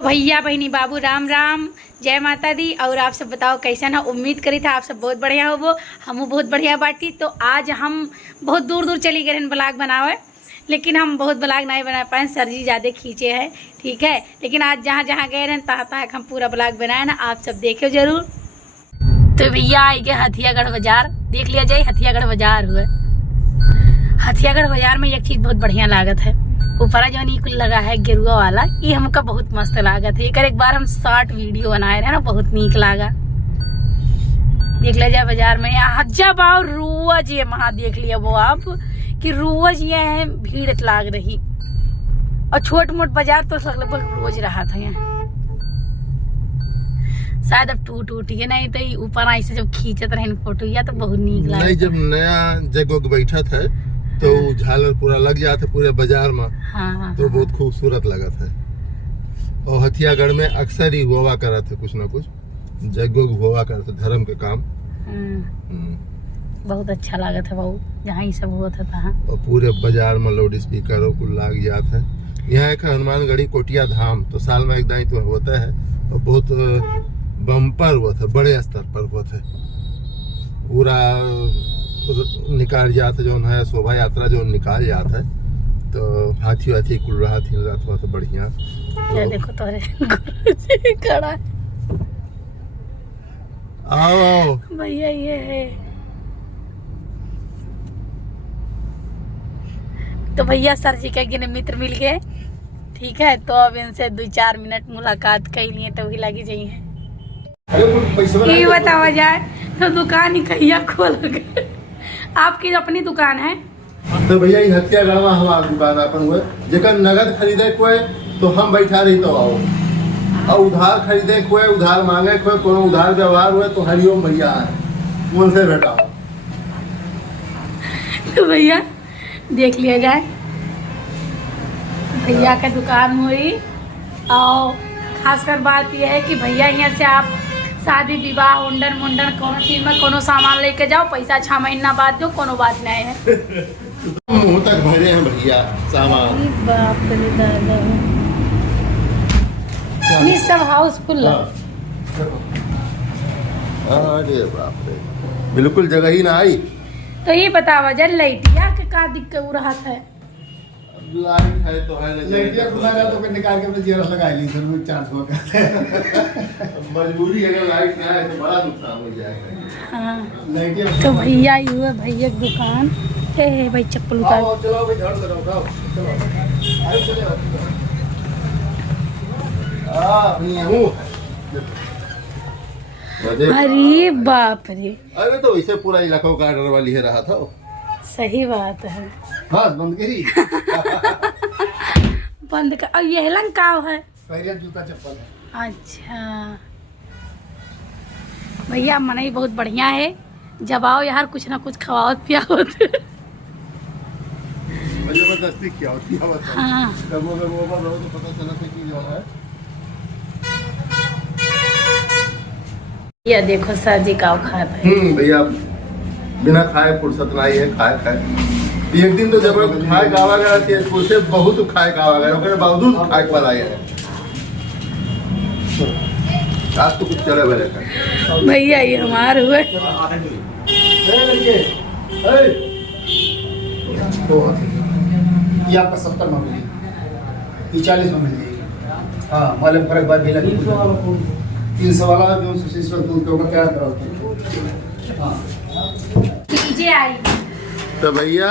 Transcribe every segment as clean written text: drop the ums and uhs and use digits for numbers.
भैया बहनी बाबू राम राम, जय माता दी। और आप सब बताओ कैसा ना। उम्मीद करी था आप सब बहुत बढ़िया हो, वो हम बहुत बढ़िया बाटी। तो आज हम बहुत दूर दूर चली गए हैं ब्लॉग बनावे, लेकिन हम बहुत ब्लॉग नहीं बना पाए, सर जी ज़्यादा खींचे हैं, ठीक है। लेकिन आज जहाँ जहाँ गए हैं तहाँ तहाँ हम पूरा ब्लॉग बनाए ना, आप सब देखो जरूर। तो भैया आई गए हथियागढ़ बाजार, देख लिया जाए हथियागढ़ बाजार हुआ। हथियागढ़ बाजार में एक चीज़ बहुत बढ़िया लागत है, ऊपर जो नी लगा है गेरुआ वाला, ये हमका बहुत मस्त लागत है। एक बार हम शॉर्ट वीडियो बनाए रहे ना, बहुत नीक लागा। देख लिया जाए बाजार में जब आओ रोज ये वहाँ देख लिया वो आप कि रोज ये है भीड़ लाग रही, और छोट मोट बाजार तो लगभग रोज रहा था यहाँ। शायद अब टूट गया, नहीं तो ऊपर ऐसे जब खींचत रहे फोटो या तो बहुत नीक लगा। नहीं, जब नया जगह बैठा था तो झालर पूरा लग जाता पूरे बाजार में। हाँ, तो बहुत खूबसूरत लगा था। और हथियागढ़ में अक्सर ही हुआ करा थे कुछ ना कुछ जगह हुआ करते धर्म के काम। बहुत अच्छा लगा था बाबू, जहाँ ये सब हुआ था तहाँ। और पूरे बाजार में लाउड स्पीकर को लाग जाता है। यहाँ एक हनुमानगढ़ी कोटिया धाम तो साल में एक दाई तो होता है, और बहुत बम्पर हुआ था, बड़े स्तर पर हुआ था। पूरा निकाल जाता जो है, शोभा यात्रा जो निकाल जाता है, तो हाथी वाथी कुल रहा थी रात तो बढ़िया। तो देखो तोरे गुरुजी खड़ा है। आओ भैया ये है। तो भैया सर जी के मित्र मिल गए, ठीक है। तो अब इनसे 2-4 मिनट मुलाकात कर लिए तो भी लगी जाइए। ये बतावा जाए तो दुकान ही कहिया खोल गए। आपकी अपनी दुकान है? तो भैया ये हथियागढ़ में हमारा दुकान अपन हुए, जेकर नगद खरीदे कोई तो हम बैठा रही तो आओ, और उधार खरीदे कोई, उधार मांगे कोई, कोनो उधार व्यवहार हुए तो हरिओम भैया है, उनसे भेटाओ। तो भैया देख लिया जाए, भैया का दुकान हुई। और खासकर बात यह है कि भैया यहाँ से आप शादी विवाह मुंडन कोनो चीज में कोनो सामान लेके जाओ, पैसा 6 महीना बाद दो, कोनो बात नहीं है। मुंह तक भरे हैं भैया सामान। बाप रे दादा, ये सब हाउसफुल है। अरे बाप रे, बिल्कुल जगह ही ना आई। तो ये बतावा जाए लाइटिया के का दिक्कत हो रहा था? लाइट है तो है, लाइटिया तो निकाल के अपने जेरा लगा ली, सर में चार्ज हुआ मजबूरी अगर लाइट ना है तो बड़ा नुकसान हो जाएगा। हाँ, तो भैया ये हुआ भैया की दुकान है। भाई चप्पल उतार, चलो भाई झाड़ लगाओ, चलो अरे बाप रे। अरे तो इसे पूरा इलाका का ऑर्डर वाली है रहा था। सही बात है, बस बंद करी। बंद कर। और ये हेलन का है? पहले जूता चप्पल। अच्छा भैया मन ही बहुत बढ़िया है, जब आओ यार कुछ ना कुछ खवाओ पियाओ। जबरदस्ती क्या होती है बता। हाँ, तो पता चला था कि जो है ये देखो सर जी का खात है। भैया बिना खाए फुर्सत नहीं है, खाए एक दिन तो जब खाए गावा गया थी उससे बहुत खाए गावा गया, उसके बावजूद खाए पर आए हैं। आज तो कुछ चले भले का भैया ये हमारे हुए। ये आपका 70 में मिलेगी, 40 में मिलेगी। हाँ वाले फर्क बात भी लगी। 300 वाला जो सुशील दूध के ऊपर तैयार करो। कीजिए आई। तो भैया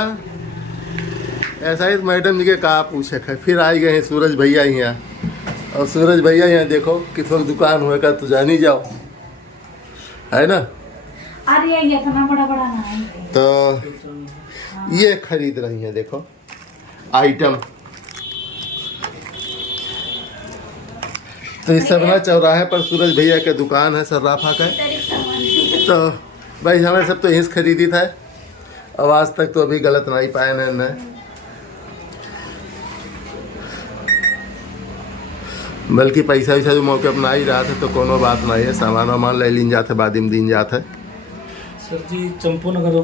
ऐसा ही मैडम जी के कहा पूछे है, फिर आई गए हैं सूरज भैया यहाँ। और सूरज भैया यहाँ देखो किस वक्त दुकान हुए का तो जान ही जाओ, है ना। अरे ये इतना बड़ा बड़ा ना है। तो ये खरीद रही हैं, देखो आइटम। तो इस सबना चौराहे पर सूरज भैया के दुकान है सर्राफा का। तो भाई हमें सब तो यहीं से खरीदी था, अब आज तक तो अभी गलत नहीं पाए न। बल्कि पैसा वैसा जो मौके अपना ही रहा था तो कोनो बात नहीं है, सामान वामान ले लीन जाते बाद में दिन जाते। सर जी चंपू नगर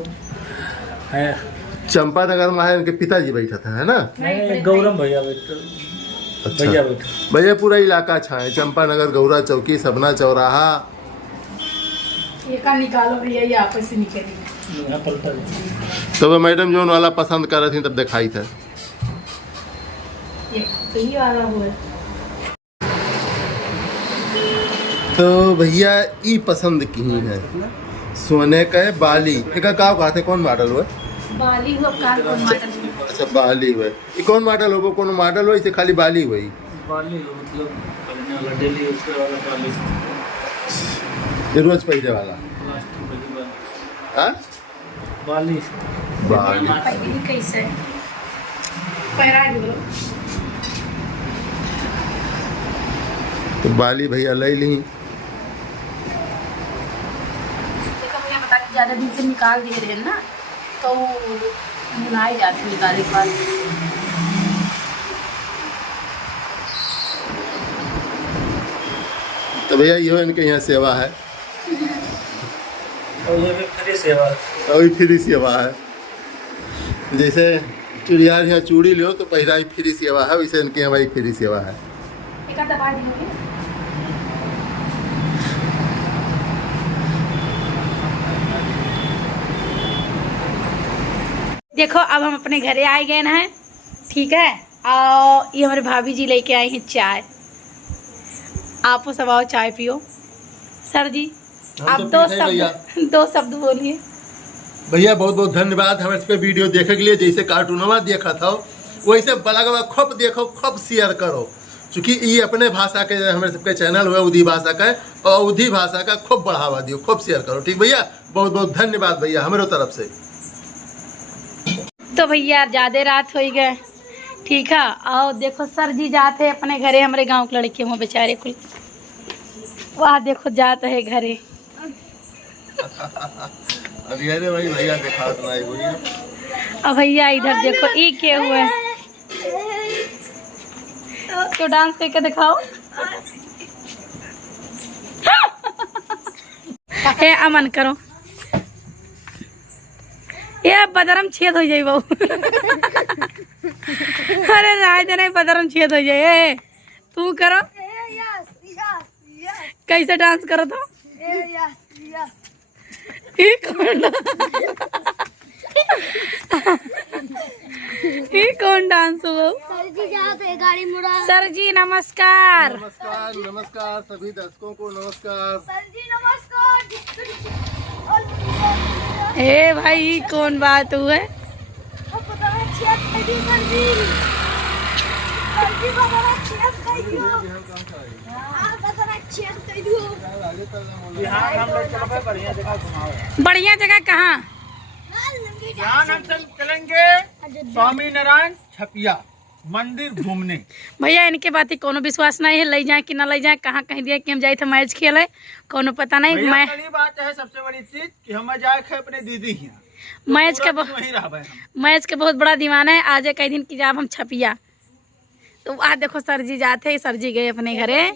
है, चंपा नगर में है, इनके पिताजी बैठा था, है ना। गौरम भैया अच्छा भैया बैठे भैया पूरा इलाका छाए, चंपानगर, गौरा चौकी, सबना चौराहा। ये का निकालो भैया, ये आपस से निकलेगी। यहाँ पलटा जाए। तो मैडम जो वाला पसंद कर रही थी तब दिखाई था। ये सही वाला हुआ है। तो भैया ई पसंद की है सोने का है बाली। एक का कहा थे कौन मॉडल हुआ? बाली हुआ कार कौन मॉडल? अच्छा बाली हुआ। ये कौन मॉडल हो? कौन मॉडल हो इसे खाली बाली हुई? बाली मतलब पहनने वाला डेली यूज वाला बाली, ये रोज पहले वाला। प्लास्टिक वाली बाली। हाँ? बाली बाली पहली कैसे है? पहरा दो। तो बाली भैया ले ली। देखो भैया बता कि ज़्यादा दिन से निकाल दिए रहे ना, तो बुलाई जाती निकाले के बाद। तो भैया ये इनके यहाँ सेवा है और ये भी फ्री सेवा है। अभी फ्री सेवा है। जैसे चिड़िया यहाँ चूड़ी लो तो पहला ही फ्री सेवा है, वैसे इनके यहाँ भाई फ्री सेवा है। एक आध दबा दियोगे? देखो अब हम अपने घरे आए गए हैं, ठीक है। और ये हमारे भाभी जी लेके आई हैं चाय। आप सब आओ चाय पियो। सर जी आप दो शब्द बोलिए। भैया बहुत बहुत धन्यवाद हमारे इस पे वीडियो देखने के लिए। जैसे कार्टूनवा देखा था वैसे बलगवा खूब देखो, खूब शेयर करो, क्योंकि ये अपने भाषा के हमारे सबके चैनल हुआ उदी भाषा का है, और उदी भाषा का खूब बढ़ावा दियो, खूब शेयर करो। ठीक भैया, बहुत बहुत धन्यवाद भैया हमारे तरफ से। तो भैया ज़्यादा रात हो गए, ठीक है। और देखो सर जी जाते हैं अपने घरे, हमारे गांव के लड़के हुए बेचारे कुल, वहाँ देखो जाते है घरे। अरे भाई भैया देखा भैया। अब भैया इधर देखो ई के हुए, तो डांस करके दिखाओ। हे अमन करो, ये बदरम छेद हो जाए बहु। अरे राय दे नहीं, बदरम छेद हो जाए। तू करो, कैसे डांस करो तो? ये कौन डांस हो? सर जी नमस्कार। नमस्कार नमस्कार सभी दर्शकों को नमस्कार। ए भाई कौन बात हुआ? बढ़िया जगह कहाँ? हम चलेंगे स्वामी नारायण छपिया मंदिर घूमने। भैया इनके बात ही कोनो विश्वास नहीं है, ले जाए कि ना ले जाए। कहाँ कहीं दिया कि हम जाए थे मैच खेले, कोनो पता नहीं। मैं बात है सबसे बड़ी चीज कि हम जाए थे अपने दीदी के यहाँ, मैच के बहुत बड़ा दीवाना है। आज कई दिन की जाब हम छपिया, तो आज देखो सर जी जाते, सर जी गए अपने घरे।